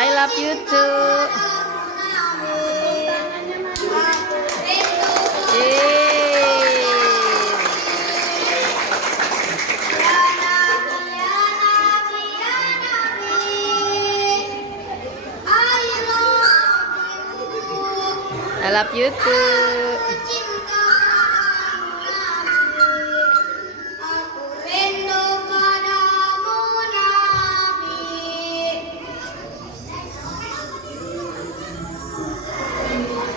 I love you too. I love you too.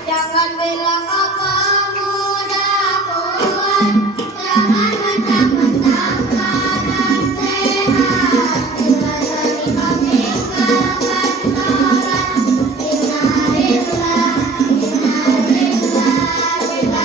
Jangan bilang apa mudah kuat, jangan mentang-mentang badan sehat. Bila sering memikirkan sholat, innalillah, innalillah. Bila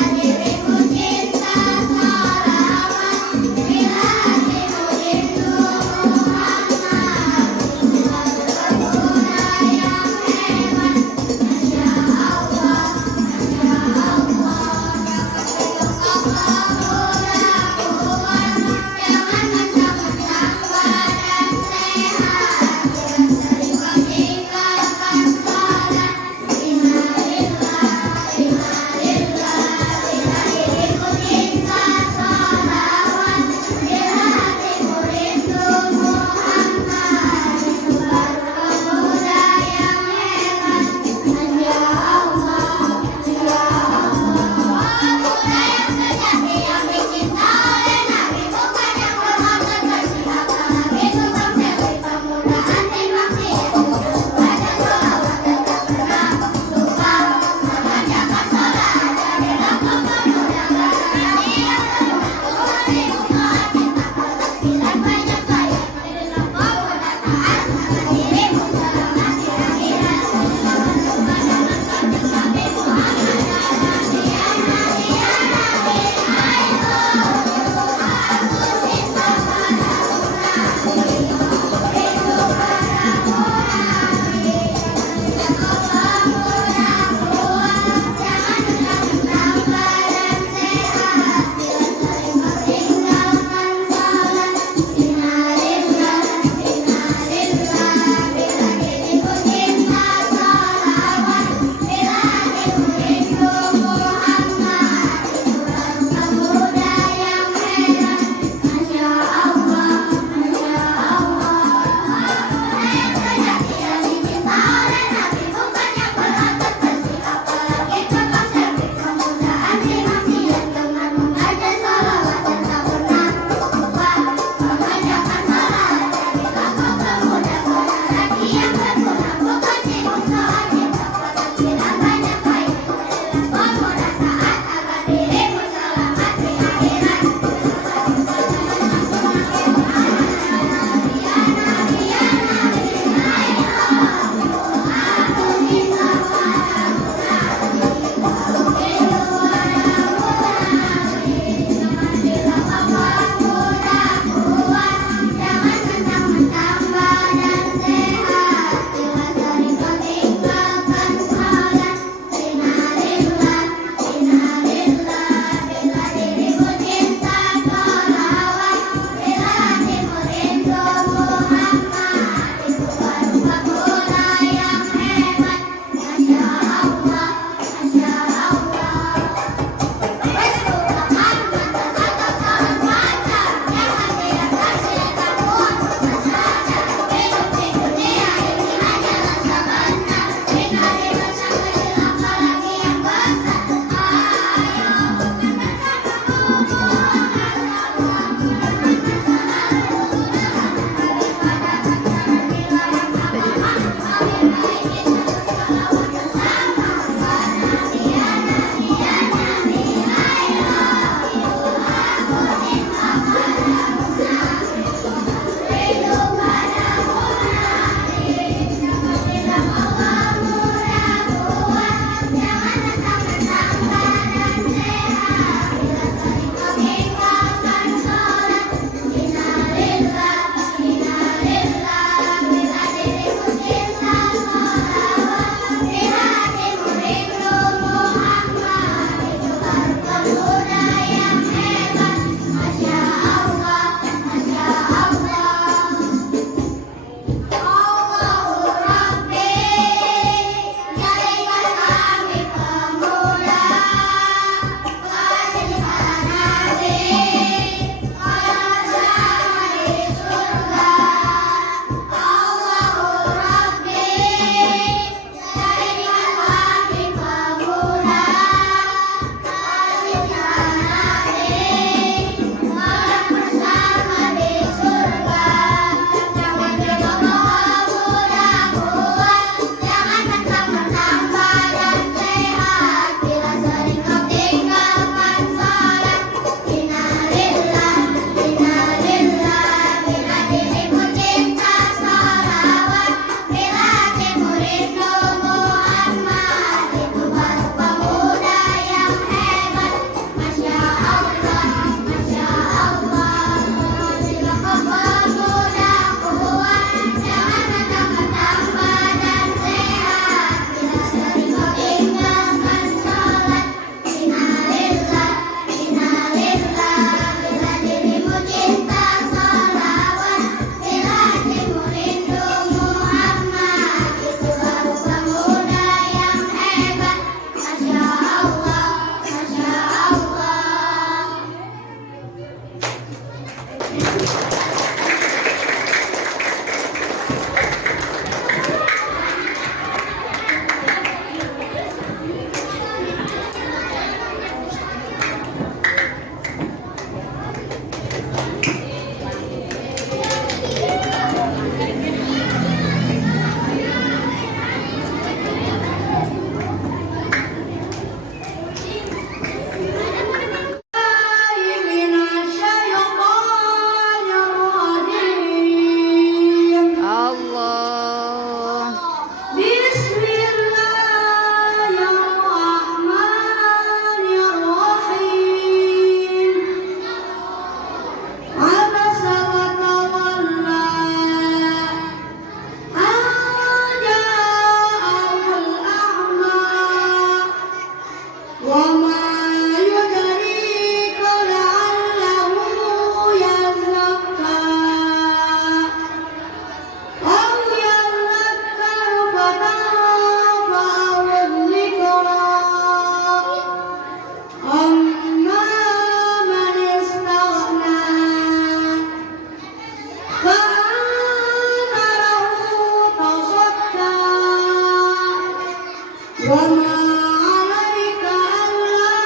وما عليك ألا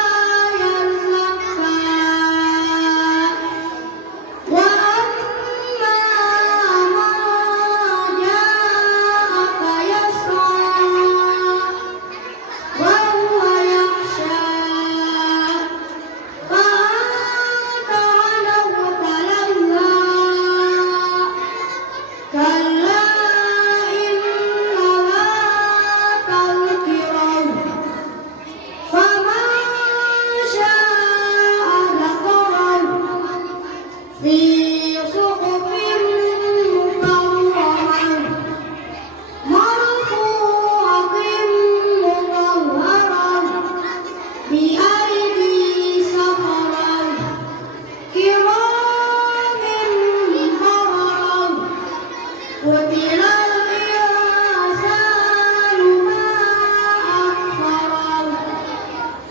يزكى وأما من جاءك يسعى وهو يخشى فأنت عنه تلهى كلا إنها تذكرة فمن شاء ذكره في صحف مكرمة مرفوعة مطهرة بأيدي سفرة كرام بررة قتل الإنسان ما أكفره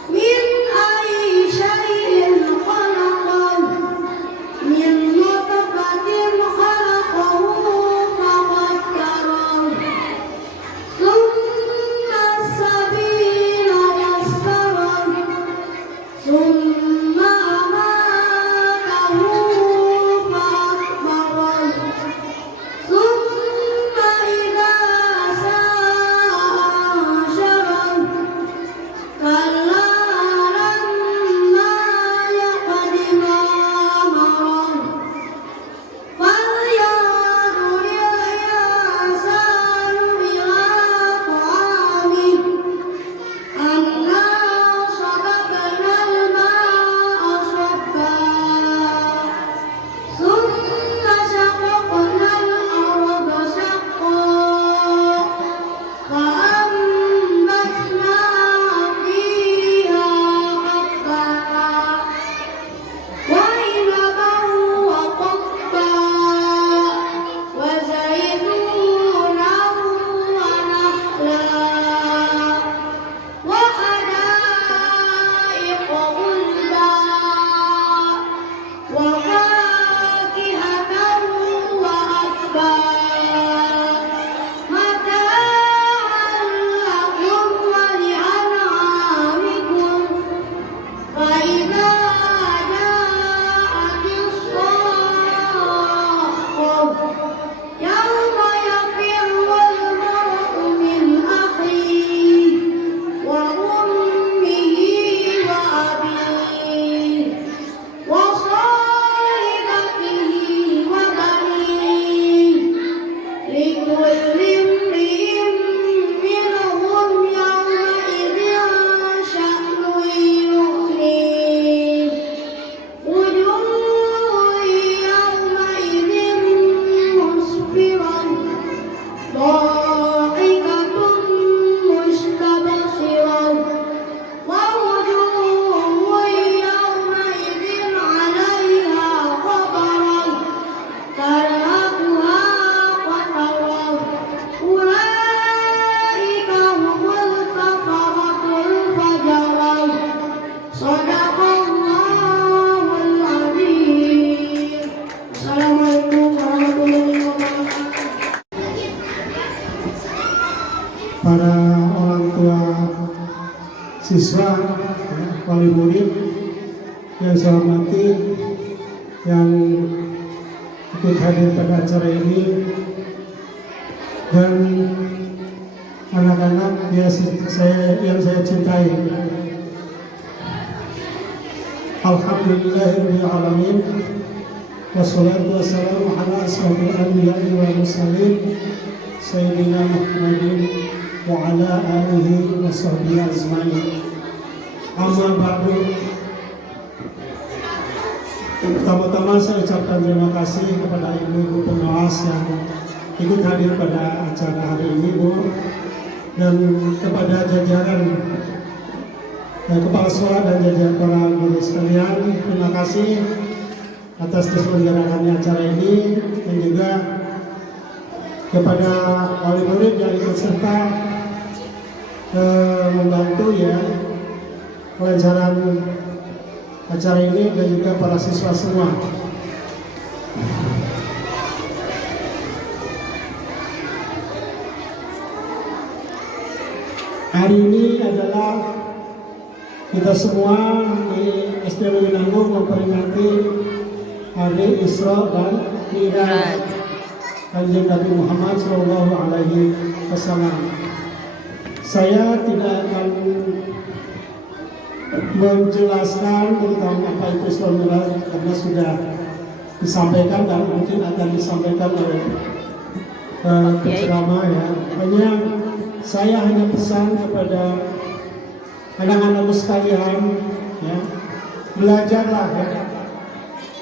من أي شيء خلقه من نطفة خلقه فقدره ثم السبيل يسره ثم أماته فأكبره ثم إذا شاء أنشره كلا لما يقض ما أمره فلينظر الإنسان إلى طعامه أنا صببنا الماء صبا ثم شققنا الأرض شقا فأنبتنا فيها حبا وعنبا وقضبا وزيتونا ونخلا وحدائق غلبا وفاكهة وأبا متاعا لكم ولأنعامكم فإذا جاءت الصاخة يوم يفر المرء من أخيه وأمه وأبيه وصاحبته وبنيه لكل امرئ منهم يومئذ شأن يغنيه وجوه يومئذ مسفرة ضاحكة مستبصرة ووجوه يومئذ عليها غبرة ترهقها قترة أولئك هم الكفرة الفجرة صدق الله العظيم. Assalamualaikum warahmatullahi wabarakatuh. Para orang tua siswa, wali murid yang saya hormati, yang ikut hadir pada acara ini, dan anak-anak yang saya cintai. Alhamdulillahirabbil alamin. Wassalatu wassalamu ala asrofil anbiya'i wal mursalin Sayyidina Muhammadin wa ala alihi wa sahbihi ajma'in. Amma ba'du. Pertama-tama saya ucapkan terima kasih kepada ibu-ibu pengawas yang ikut hadir pada acara hari ini, Bu, dan kepada jajaran kepala sekolah dan jajaran para guru sekalian. Terima kasih atas terselenggarakannya acara ini, dan juga kepada wali murid yang ikut serta membantu ya kelancaran acara ini, dan juga para siswa semua. Hari ini adalah kita semua di SD Winanggung memperingati hari Isra dan Mi'raj Kanjeng Nabi Muhammad Shallallahu Alaihi Wasallam. Saya tidak akan menjelaskan tentang apa itu Isra Mi'raj karena sudah disampaikan dan mungkin akan disampaikan oleh penceramah ya. Hanya saya hanya pesan kepada anak-anakku sekalian ya, belajarlah ya.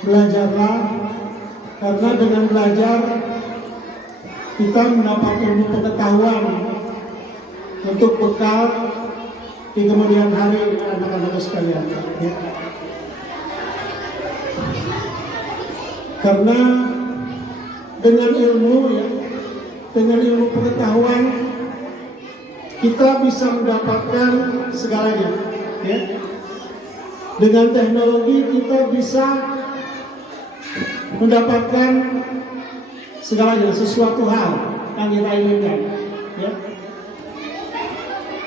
Belajarlah karena dengan belajar kita mendapat ilmu pengetahuan untuk bekal di kemudian hari anak-anakku sekalian ya. Karena dengan ilmu ya, dengan ilmu pengetahuan kita bisa mendapatkan segalanya ya. Dengan teknologi kita bisa mendapatkan segalanya, sesuatu hal yang kita inginkan ya.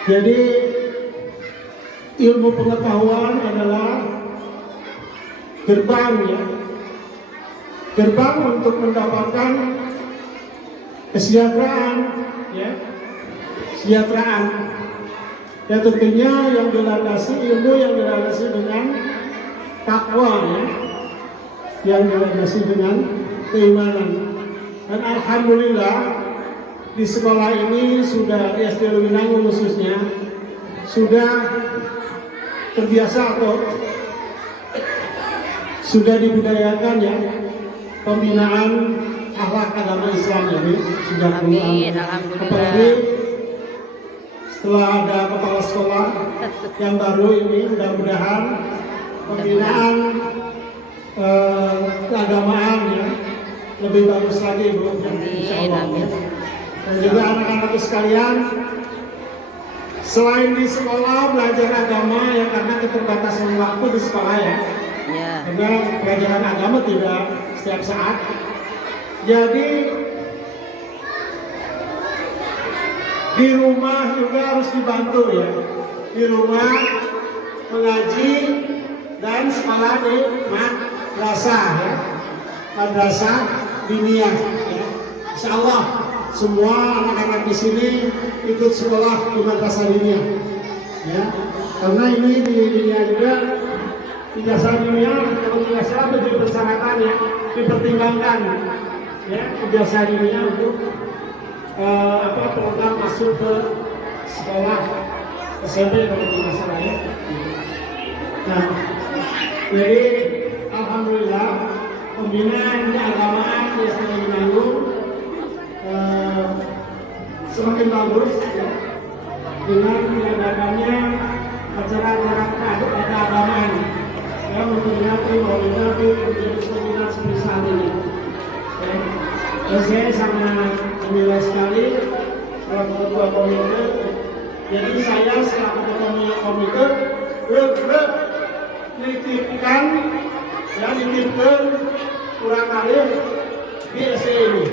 Jadi ilmu pengetahuan adalah gerbang ya, gerbang untuk mendapatkan kesejahteraan ya, kesejahteraan. Ya tentunya yang dilandasi ilmu yang dilandasi dengan takwa ya, yang dilandasi dengan keimanan. Dan alhamdulillah di sekolah ini sudah di SD Winanggung khususnya sudah terbiasa atau sudah dibudayakan ya pembinaan akhlak agama Islam ini sejak dulu. Apalagi setelah ada kepala sekolah yang baru ini, mudah-mudahan pembinaan keagamaan ya lebih bagus lagi Bu. Insyaallah. Dan juga anak-anak sekalian, selain di sekolah belajar agama ya karena keterbatasan waktu di sekolah ya. Karena pelajaran agama tidak setiap saat. Jadi di rumah juga harus dibantu ya. Di rumah mengaji dan sekolah di madrasah ya. Madrasah diniyah ya. Insyaallah semua anak-anak di sini ikut sekolah di madrasah diniyah ya. Karena ini di dunia juga ijazah diniyah kalau tidak salah menjadi persyaratan ya, dipertimbangkan ya ijazah diniyah untuk program masuk ke sekolah SMP kalau tidak salah ya. Nah, jadi alhamdulillah pembinaan keagamaan di SD Winanggung semakin bagus ya, dengan diadakannya acara-acara keagamaan yang memperingati Maulid Nabi menjadi seperti saat ini. Saya sangat menilai sekali selaku ketua komite. Jadi saya selaku ketua komite menitipkan kurang alim di SD ini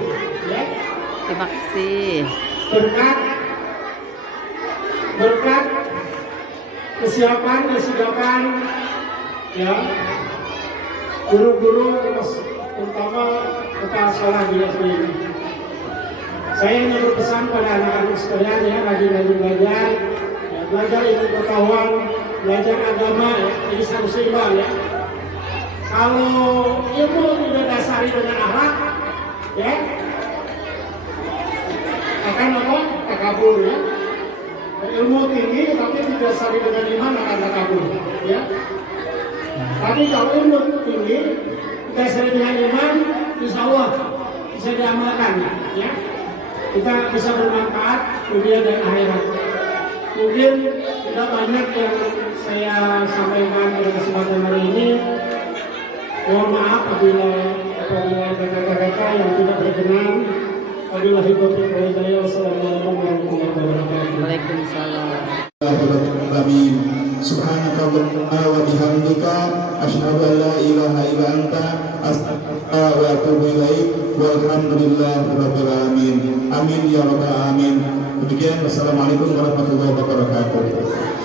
ya. Terima kasih. Berkat kesiapan ya guru-guru terutama kepala sekolah di SD ini. Saya ingin berpesan pada anak-anak sekalian ya, rajin-rajin belajar ya, belajar ilmu pengetahuan, belajar agama ya, ini satu seimbang ya. Kalau ilmu tidak dasari dengan akhlak ya akan apa? Takabur ya. Ilmu tinggi tapi tidak dasari dengan iman akan takabur ya. Tapi kalau ilmu tinggi dasari dengan iman, insya Allah bisa diamalkan ya. Kita bisa bermanfaat dunia dan akhirat. Mungkin tidak banyak yang saya sampaikan pada kesempatan hari ini. Mohon maaf apabila kata-kata yang tidak berkenan. Wabillahi taufiq wal hidayah. Wassalamualaikum warahmatullahi wabarakatuh. Waalaikumsalam. Subhanakallahumma wa bihamdika asyhadu an la ilaha illa anta astaghfiruka wa atubu ilaik. Walhamdulillahirabbil alamin. Amin ya rabbal alamin. Demikian, wassalamualaikum warahmatullahi wabarakatuh.